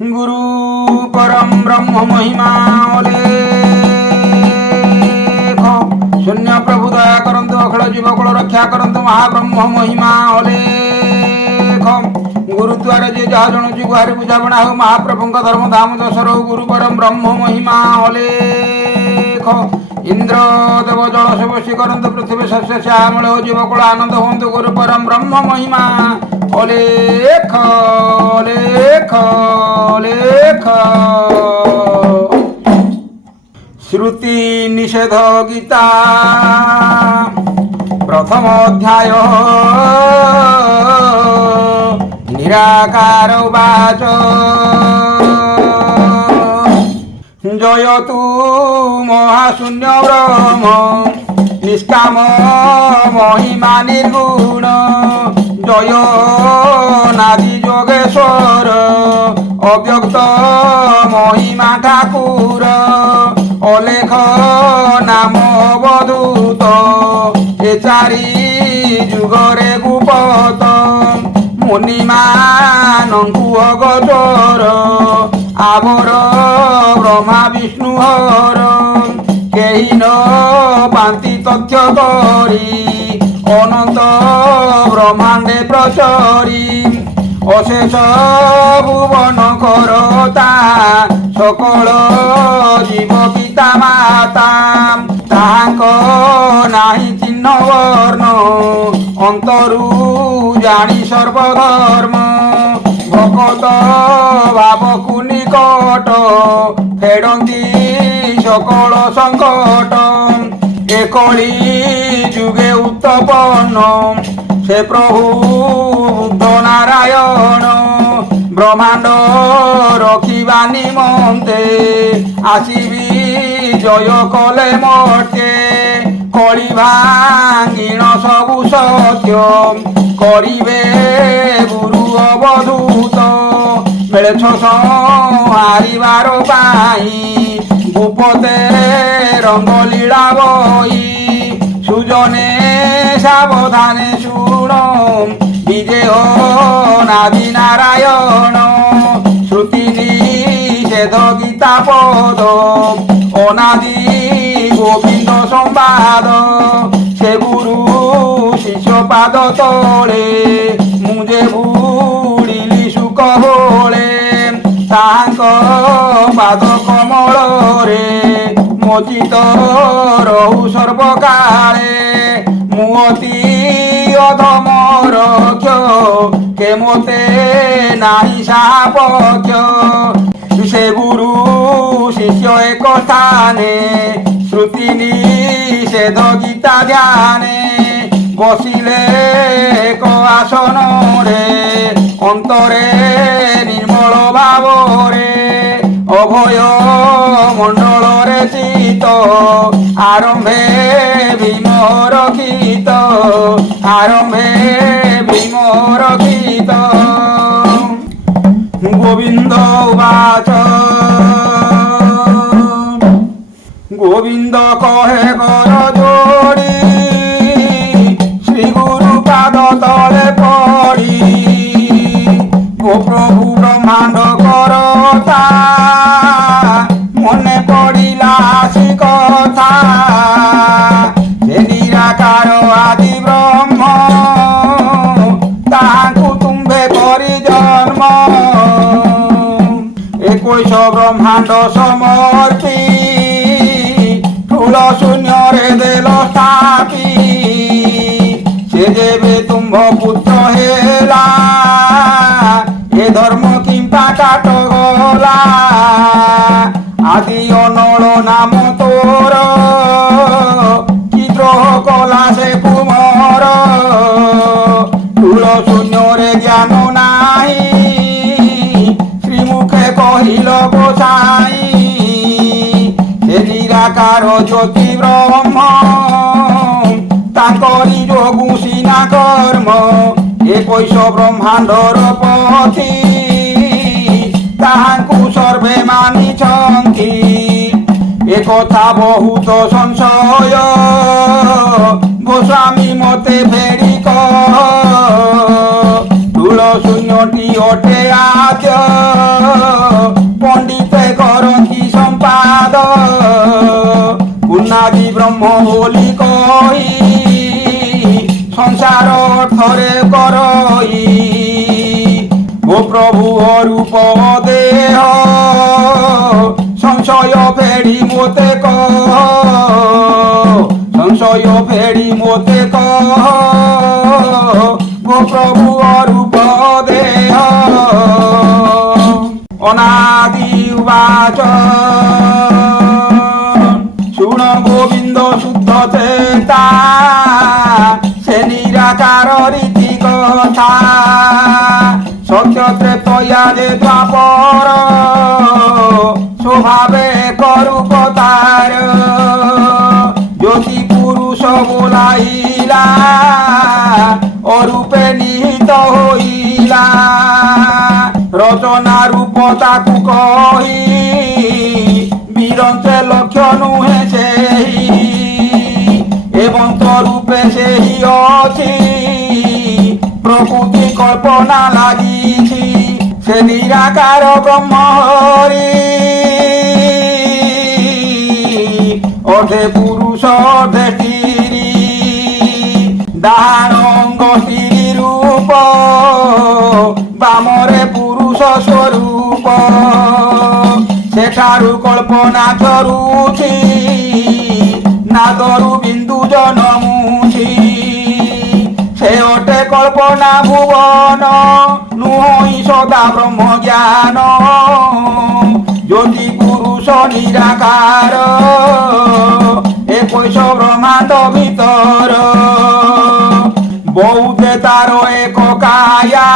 गुरु परम ब्रह्म महिमा अलेख। शून्य प्रभु दया करंतु अखिल जीवकुल रक्षा करंतु महाब्रह्म महिमा अलेख। गुरुद्वारे जे जहा जणुची गुहारी बुझाबणा हो महाप्रभु धर्म धाम दशर गुरु परम ब्रह्म महिमा अलेख। इंद्र देव जल सेवसी करंतु पृथ्वी शस्य श्यामल हो जीवकुल आनंद होंतु गुरु परम ब्रह्म महिमा अलेख अलेख अलेख। श्रुति निषेध गीता प्रथम अध्याय निराकार वाच जयतु महाशून्य ब्रह्म निष्काम महिमा निर्गुण जय नादि जोगेश्वर अव्यक्त महिमा ठाकुर अलेख नाम अवधूत ए चारि जुगरे गुपत मुनिमानंकु अगोचर आवर ब्रह्मा विष्णु हर केहि न पांति तथ्य करी अनंत ब्रह्मांडे प्रचरी अशेष भुवन करता सकल जीव पिता माता ताहांक नाही चिन्ह वर्ण अंतरु जानी सर्वधर्म भगत भावकु निकट फेडंती सकल संकट एकली जुगे उत्पन्न से प्रभु बुद्ध नारायण ब्रह्मांड रखिबा निमंते आसीबी जय कले मर्त्ये कली भांगिण सबु सत्य करिबे गुरु अवधूत बेळेछ संहारिबार पाई भूपते रंगलीला बही सुजने सावधाने शुण विजय नादि नारायण श्रुति निषेध गीता पद अनादि गोविंद संवाद से गुरु शिष्य पाद तले मुझे बुड़िली सुख होले ताहांक पाद कमल रे मोचित रहु सर्वकाले मुअति अधम रक्ष के मोते नाही सापक्ष से गुरु शिष्य एक स्थाने श्रुति निषेध गीता ध्याने बसिले एक आसन रे अंतरे निर्मल भाव रे अभय मंडल रे चित आरंभे भीम रखित आरंभे भीम रखित गोविंद उवाच गोविंद कहे कर जोड़ी श्री गुरु पाद तले पड़ी गो प्रभु ब्रह्मांड करता मने पड़िला आसी कथा से निराकार आदि ब्रह्म ताहांकु तुम्भे करी जन्म एकोश ब्रह्मांड समर्पी ठूल शून्य रे देल स्थापी से जेबे तुम्भ पुत्र हेला ए धर्म किंपा काट गला आदि अनल नाम तोर कि द्रोह कला से कुमर ठूल शून्य रे ज्ञान नाही श्रीमुखे कहिल गोसाई से निराकार ज्योति ब्रह्म ताकरी जोगु सीना कर्म एकोश ब्रह्मांडर पथि ताहांकु सर्वे मानिछन्ति एकथा बहुत संशय गोस्वामी मते फेरी कह ठूल शून्यटी अटे आद्य ବୋଲି କହି ସଂସାର ଥରେ କରଇ ଓ ପ୍ରଭୁ ରୂପ ଦେହ ସଂଶୟ ଫେଡ଼ି ମୋତେ କହ ସଂଶୟ ଫେଡ଼ି ମୋତେ କହ ଓ ପ୍ରଭୁ ରୂପ ଦେହ অনাদি উবাচ শুণ গোবিন্দ শুদ্ধ চেতা সে নিরাকার রীতি কথা সত্য ত্রেতয়া যে দ্বাপর স্বভাবে করূপ তার জ্যোতি পুরুষ বোলাইলা অরূপে নিহিত হইলা রচনা রূপ তাকু কহি বিরঞ্চে লক্ষ্য নুহে সেই এবং তরূপে সেই অছি প্রকৃতি কল্পনা লাগিছি সে নিরাকার ব্রহ্ম হরি অর্ধে পুরুষ অর্ধে স্ত্রী ডাহানঙ্গ স্ত্রী রূপ বামরে পুরুষ স্বরূপ সেঠারু কল্পনা চরুছি নাদরু বিন্দু জনমুছি সে অটে কল্পনা ভুবন নুহই সদা ব্রহ্ম জ্ঞান জ্যোতি পুরুষ নিরাকার একৈশ ব্রহ্মাণ্ড ভিতর বহুতে তার এক কায়া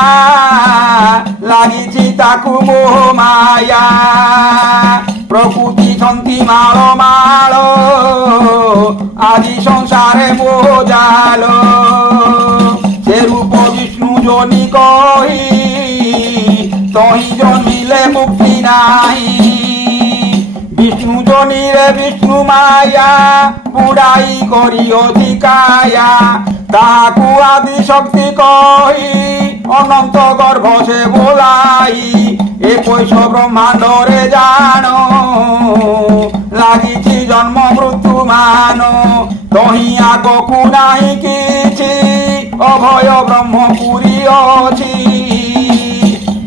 লাগিছি তাকু মোহ মায়া প্রকৃতি সন্তি মাଳ মাଳ আদি সংসারে মোহ জাল সে রূপ বিষ্ণু জনি কহি তহি জন্মিলে মুক্তি নাই বিষ্ণু জনিরে বিষ্ণু মায়া বুড়াই করি অধিকায়া তাহাকু আদি শক্তি কহি অনন্ত গর্ভ সে বোলাই একৈশ ব্রহ্মাণ্ডরে জান লাগিছি জন্ম মৃত্যু মান তহি আগকু নাহি কিছু অভয় ব্রহ্মপুরী অছি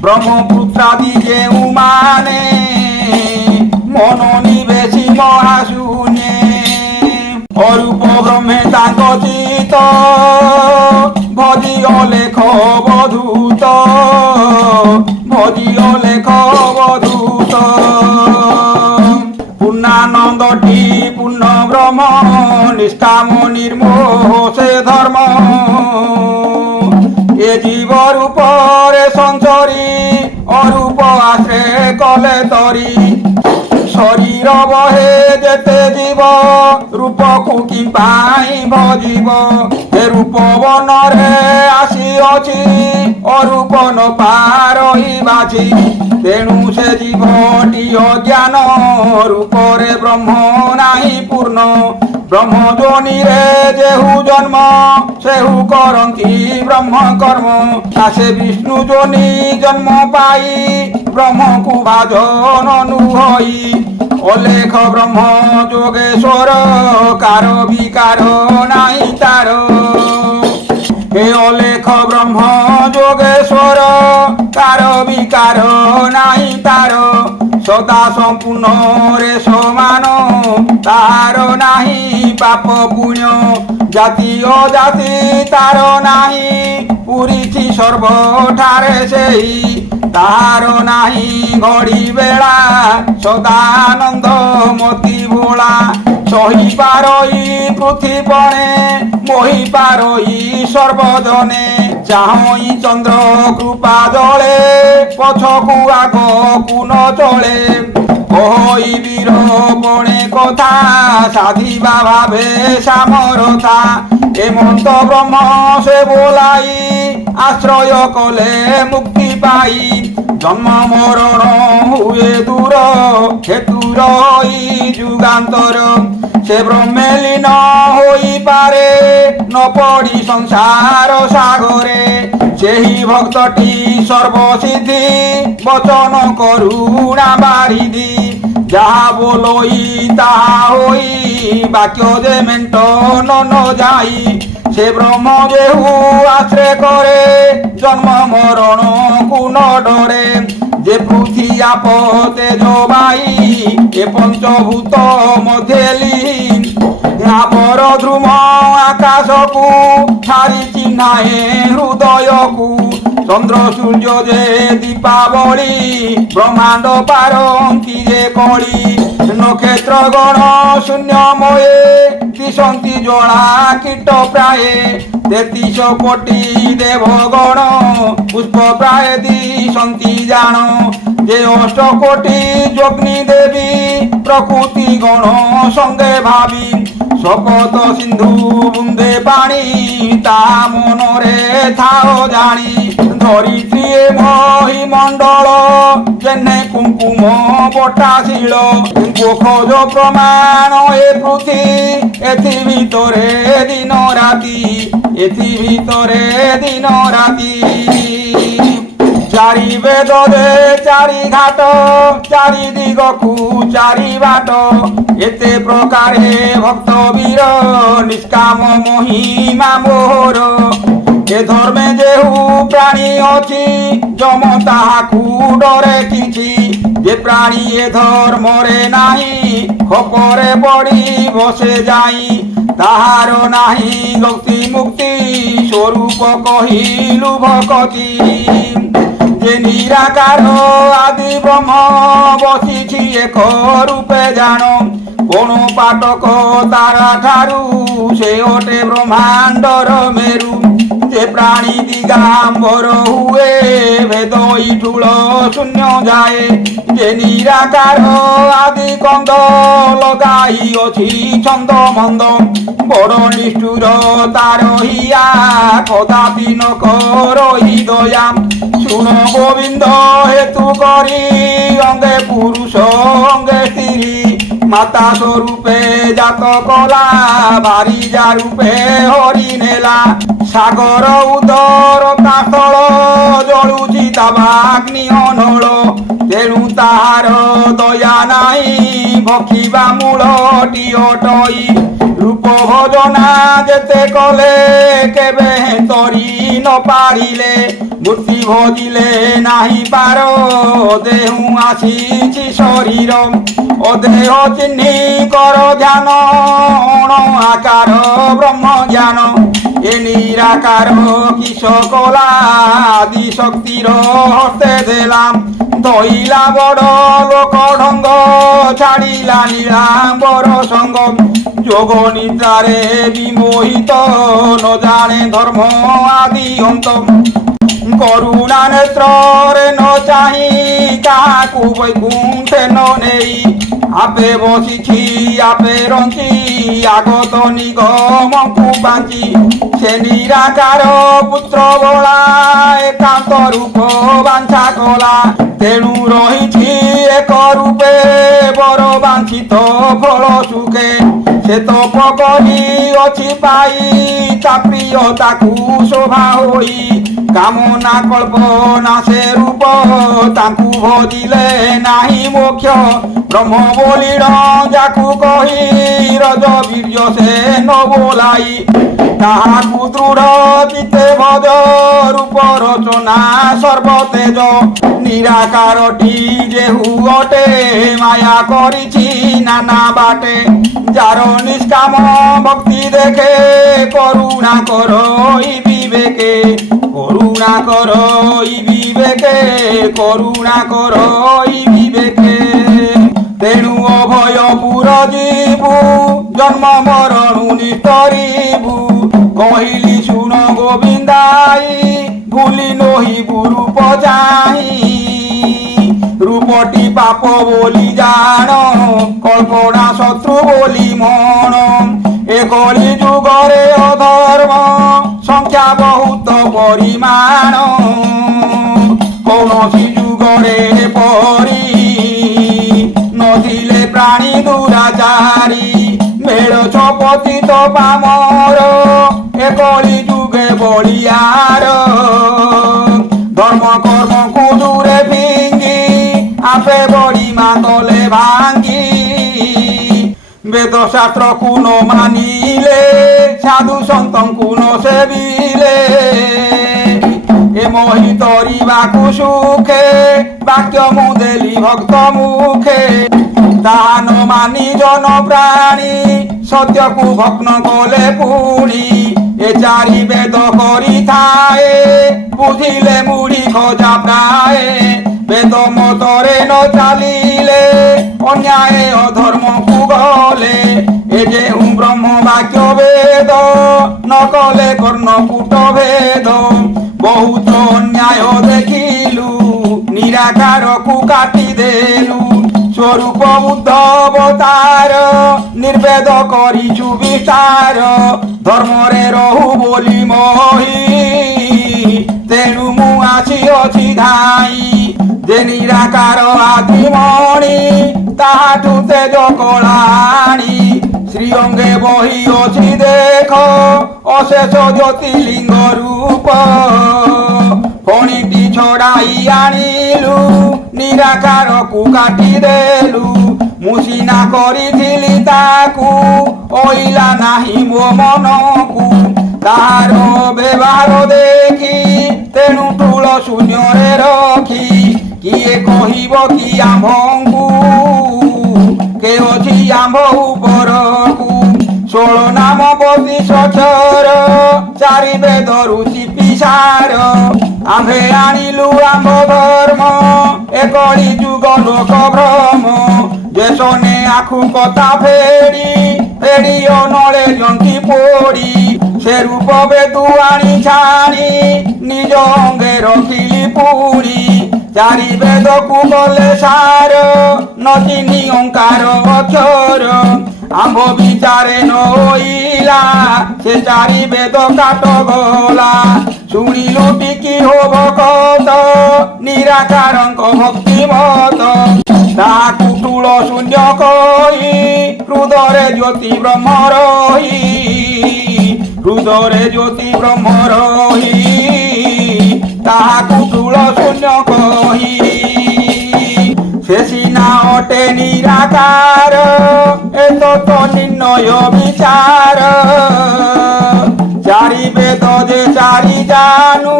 ব্রহ্মপুত্রাদি যেউ মানে মন নিবেশি মহাশূন্যে অরূপ ব্রহ্মে তাঙ্ক চিত ভজিও লেখ বধূত ভজিও লেখ বধূত পূর্ণানন্দটি পূর্ণ ব্রহ্ম নিষ্কাম নির্মোহ সে ধর্ম এ জীব রূপরে সঞ্চরি অরূপ আশ্রে কলে তরি শরীর বহে যেতে জীব রূপকু কি পাই ভজিব এ রূপ বনরে আসিଅଛି অরূপ ন পারই বাছি তেণু সে জীবটি অজ্ঞান রূপরে ব্রহ্ম নাই পূর্ণ ব্রহ্ম যোনিরে যেহু জন্ম সেহু করন্তি ব্রহ্ম কর্ম আসে বিষ্ণু যোনি জন্ম পাই ব্রহ্মকু ভাজন অনুহই অলেখ ব্রহ্ম যোগেশ্বর কার বিকার নাই তার হে অলেখ ব্রহ্ম যোগেশ্বর কার বিকার নাই তার সদা সম্পূর্ণ রে সমান তার নাহি পাপ পুণ্য জাতি অজাতি তার নাহি পুরিছি সর্বঠারে সেই তার নাহি ঘড়ি বেড়া সদানন্দ মতি ভোলা সহি পারই পৃথিবণে মহি পারই সর্বজনে চাহই চন্দ্র কৃপা জলে পছকু আগকু ন চলে কই বীর বণে কথা সাধিবা ভাবে সামরথা হেমন্ত ব্রহ্ম সে বোলাই আশ্রয় কলে মুক্তি পাই জন্ম মরণ হুয়ে দূর হেতুর যুগান্তর সে ব্রহ্মে লীন হই পারে ন পড়ি সংসার সাগরে সেই ভক্তটি সর্বসিদ্ধি বচন করুণা বারিধি যাহা বলই তাহা হই বাক্য যে মেন্ট ন যাই সে ব্রহ্ম যেহু আশ্রয় করে জন্ম মরণ কুন ডরে যে পৃথি আপ তেজ বাই এ পঞ্চভূত মধ্যে লীন আপর ধ্রুম আকাশকু ছাড়ি চিহ্নায়ে হৃদয়কু চন্দ্র সূর্য যে দীপাবলি ব্রহ্মাণ্ড পারন্তি যে কলি নক্ষত্র গণ শূন্যময়ে দিশন্তি জোড়া কীট প্রায়ে 33 কোটি দেবগণ পুষ্প প্রায় দিশন্তি জান যে 8 কোটি যোগিনী দেবী প্রকৃতি গণ সঙ্গে ভাবি শপথ সিন্ধু বুন্দে পানি তা মনরে থাও জানি ধরিত্রী মহিমণ্ডল যেনে কুঙ্কুম বটা শিল খোঁজ প্রমাণ এ পৃথি এথি ভিতরে দিন রাতি এথি ভিতরে দিন রাতি চারি বেদ দে চারি ঘাট চারি দিগকু চারি বাট এতে প্রকারে ভক্ত বীর নিষ্কাম মহিমা মোহর এ ধর্মে যেহু প্রাণী অছি যম তাহাকু ডরে কিছু যে প্রাণী এ ধর্মরে নাহি খপরে পড়ি বসে যাই তাহার নাহি গতি মুক্তি স্বরূপ কহিলু ভকতি যে নিরাকার আদি ব্রহ্ম বসিছি এক রূপে জান কোন পাটক তারা ঠারু সে ওটে ব্রহ্মাণ্ডর মেরু যে প্রাণী দিগাম্বর হুয়ে ভেদই ঠুল শূন্য যায় যে নিরাকার আদি কন্দ লগাই অছি ছন্দ মন্দ বড় নিষ্ঠুর তার হিয়া কদাপি ন করই দয়া শুন গোবিন্দ হেতু করি অঙ্গে পুরুষ অঙ্গে স্ত্রী মাতা স্বরূপে জাত কলা বাড়ি যা রূপে হরি নেলা সাগর উদর কাতল জলুচি তাবাগ্নি অনল তেণু তাহার দয়া নাই ভক্ষিবা মূলটি অটই রূপ ভজনা যেতে কলে কেবে তরি ন পারিলে মূর্তি ভজিলে নাহি পার দেহু আসিছি শরীর অদেহ চিহ্নি কর ধ্যান অণ আকার ব্রহ্ম জ্ঞান এ নিরাকার কিশ কলা আদি শক্তির হস্তে দিলাম ধইলা বড় লোক ঢঙ্গ ছাড়িলা নীলাম্বর সঙ্গ যোগ নিদ্রারে বিমোহিত ন জানে ধর্ম আদি অন্ত করুণা নেত্রে ন চাহি কাহাকু বৈকুণ্ঠে ন নেই আপে বসিছি আপে রঞ্চি আগত নিগমকু বাঁচি সে নিরাকার পুত্র বলা একান্ত রূপ বাঞ্ছা কলা তেণু রহিছি এক রূপে বড় বাঞ্ছিত ফল সুখে সে তপ করি অছি পাই তা প্রিয় তাকু শোভা হই কামনা কল্পনা সে রূপ তাকু ভজিলে নাহি মোক্ষ ব্রহ্ম বলির যাকু কহি রজ বীর্য সে ন বোলাই তাহাকু দৃঢ় চিত্তে ভজ রূপ রচনা সর্বতেজ নিরাকারটি যেহু অটে মায়া করিছি নানা বাটে যার নিষ্কাম ভক্তি দেখে করুণা করই বিবেকে করুণা করই বিবেকে করুণা করই বিবেকে তেণু অভয় পুর জীবু জন্ম মরণু নিস্তরিবু কহিলি শুন গোবিন্দাই ভুলি নহি রূপ যাই রূপটি পাপ বলি জান কল্পনা শত্রু বলি মন এ কলি যুগরে অধর্ম সংখ্যা বহুত পরিমাণ কৌশি যুগরে পরি নদিলে প্রাণী দুরাচারী মেল পতিত পামর এ কলি যুগে বলিয়ার ধর্ম কর্ম কুদুরে ভিঙ্গি ଆପେ ବଢି ମାଗଲେ ଭାଙ୍ଗି ବେଦଶାସ୍ତ୍ରକୁ ନ ମାନିଲେ ସାଧୁ ସନ୍ତଙ୍କୁ ନ ସେବିଲେ ଏ ମୋହି ତରିବାକୁ ସୁଖେ ବାକ୍ୟ ମୁଁ ଦେଲି ଭକ୍ତ ମୁଖେ ତାହା ନ ମାନି ଜନ ପ୍ରାଣୀ ସତ୍ୟକୁ ଭଗ୍ନ କଲେ ପୁଣି ଏ ଚାରି ବେଦ କରିଥାଏ ବୁଝିଲେ ମୁଢି ଖୋଜା ପ୍ରାୟ ବେଦ ମତରେ ନ ଚାଲିଲେ ଅନ୍ୟାୟ ଅଧର୍ମକୁ ଗଲେ ଏ ଯେଉଁ ବ୍ରହ୍ମ ବାକ୍ୟ ବେଦ ନ କଲେ କର୍ଣ୍ଣକୁଟ ଭେଦ ବହୁତ ଅନ୍ୟାୟ ଦେଖିଲୁ ନିରାକାରକୁ କାଟିଦେଲୁ ସ୍ୱରୂପ ବୁଦ୍ଧ ଅବତାର ନିର୍ବେଦ କରିଛୁ ବିସ୍ତାର ଧର୍ମରେ ରହୁ ବୋଲି ମହି ତେଣୁ ମୁଁ ଆସିଅଛି ଧାଇ ଯେ ନିରାକାର ଆଦିମଣି ତାହାଠୁ ତେଜ କଳାଣି ଶ୍ରୀଅଙ୍ଗେ ବହି ଅଛି ଦେଖ ଅଶେଷ ଜ୍ୟୋତିର୍ଲିଙ୍ଗ ରୂପ ଫଣିଟି ଛଡାଇ ଆଣିଲୁ ନିରାକାରକୁ କାଟିଦେଲୁ ମୁଁ ସିନା କରିଥିଲି ତାକୁ ଅଇଲା ନାହିଁ ମୋ ମନକୁ ତାହାର ବ୍ୟବହାର ଦେଖି ତେଣୁ ଠୁଳ ଶୂନ୍ୟରେ ରଖି କିଏ କହିବ କି ଆମ୍ଭଙ୍କୁ କେ ଅଛି ଆମ୍ଭ ଉପରକୁ 16 ନାମ 32 ଅକ୍ଷର ଚାରି ବେଦରୁ ଚିପିସାର ଆମ୍ଭେ ଆଣିଲୁ ଆମ୍ଭ ଧର୍ମ ଏ କଳି ଯୁଗ ଲୋକ ଭ୍ରମ ଦେଶନେ ଆଖୁ କଥା ଫେଡ଼ି ଫେଡ଼ି ଅନଳେ ଜନ୍ତି ପୋଡ଼ି ସେ ରୂପ ବେଦୁ ଆଣି ଛାଣି ନିଜ ଅଙ୍ଗେ ରଖିଲି ପୁଣି ଚାରି ବେଦକୁ ଗଲେ ସାର ନ ଚିହ୍ନି ଓଙ୍କାର ଅକ୍ଷର ଆମ୍ଭ ବିଚାରେ ନଇଲା ସେ ଚାରି ବେଦ କାଟ ଗଲା ଶୁଣିଲୁ ଟିକି ହୋବ କତ ନିରାକାରଙ୍କ ଭକ୍ତି ମତ ତାହାକୁ ଠୁଳ ଶୂନ୍ୟ କହି ହୃଦୟରେ ଜ୍ୟୋତି ବ୍ରହ୍ମ ରହି ହୃଦୟରେ ଜ୍ୟୋତି ବ୍ରହ୍ମ ରହି ତାହାକୁ ଠୁଳ ଶୂନ୍ୟ କହି ସେ ସିନା ଅଟେ ନିରାକାର ଏ ତତ୍ତ୍ୱ ନିର୍ଣ୍ଣୟ ବିଚାର ଚାରି ବେଦ ଯେ ଚାରି ଜାନୁ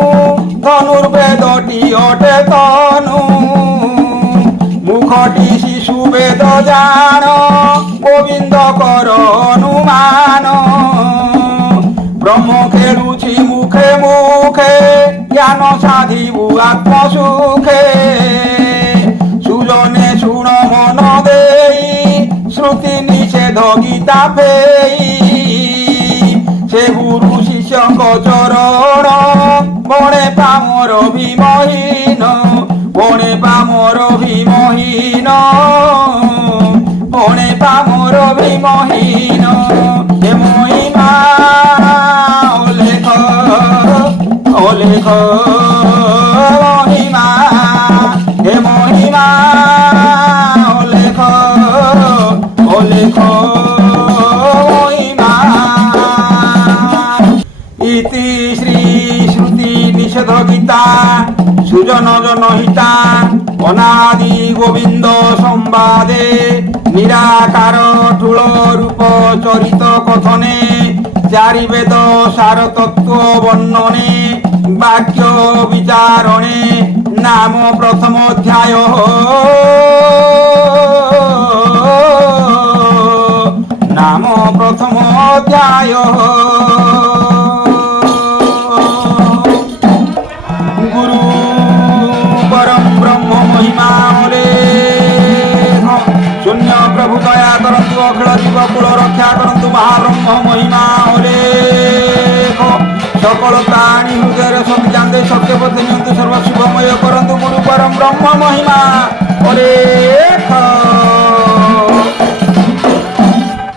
ଧନୁର୍ବେଦଟି ଅଟେ ତନୁ ମୁଖଟି ଶିଶୁ ବେଦ ଜାଣ ଗୋବିନ୍ଦ କର ଅନୁମାନ ବ୍ରହ୍ମ ଖେଳୁଛି ମୁଖେ ମୁଖେ ଜ୍ଞାନ ସାଧିବୁ ଆତ୍ମ ସୁଖେ ସୁଜନେ ଶୁଣ ମନ ଦେଇ ଶ୍ରୁତି ନିଷେଧ ଗୀତା ଫେଇ ସେ ଗୁରୁ ଶିଷ୍ୟଙ୍କ ଚରଣ ବଣେ ପାମର ଭୀମହୀନ ବଣେ ପାମର ଭୀମହୀନ ବଣେ ପାମର ଭୀମହୀନ ଏ ମହିମା ଅଲେଖ ଅଲେଖ ମହିମା ଏ ମହିମା ଅଲେଖ ଅଲେଖ মহিমা ইতি শ্রী শ্রুতি নিষেধ গীতা সুজন জনহিতা অনাদি গোবিন্দ সম্বাদে নিরাকার ঠুল রূপ চরিত কথনে চারি বেদ সার তত্ত্ব বর্ণনে বাক্য বিচারণে নাম প্রথম অধ্যায় নাম প্রথম অধ্যায় গুরু পরম ব্রহ্ম মহিমা অলেখ শূন্য প্রভু দয়া করন্তু অখিল জীব কুল রক্ষা করন্তু মহাব্রহ্ম মহিমা অলেখ সকল প্রাণী হৃদয়ের সব জানতে সত্য পথে নিয়ন্তু সর্ব শুভময় করন্তু গুরু পরম ব্রহ্ম মহিমা অলেখ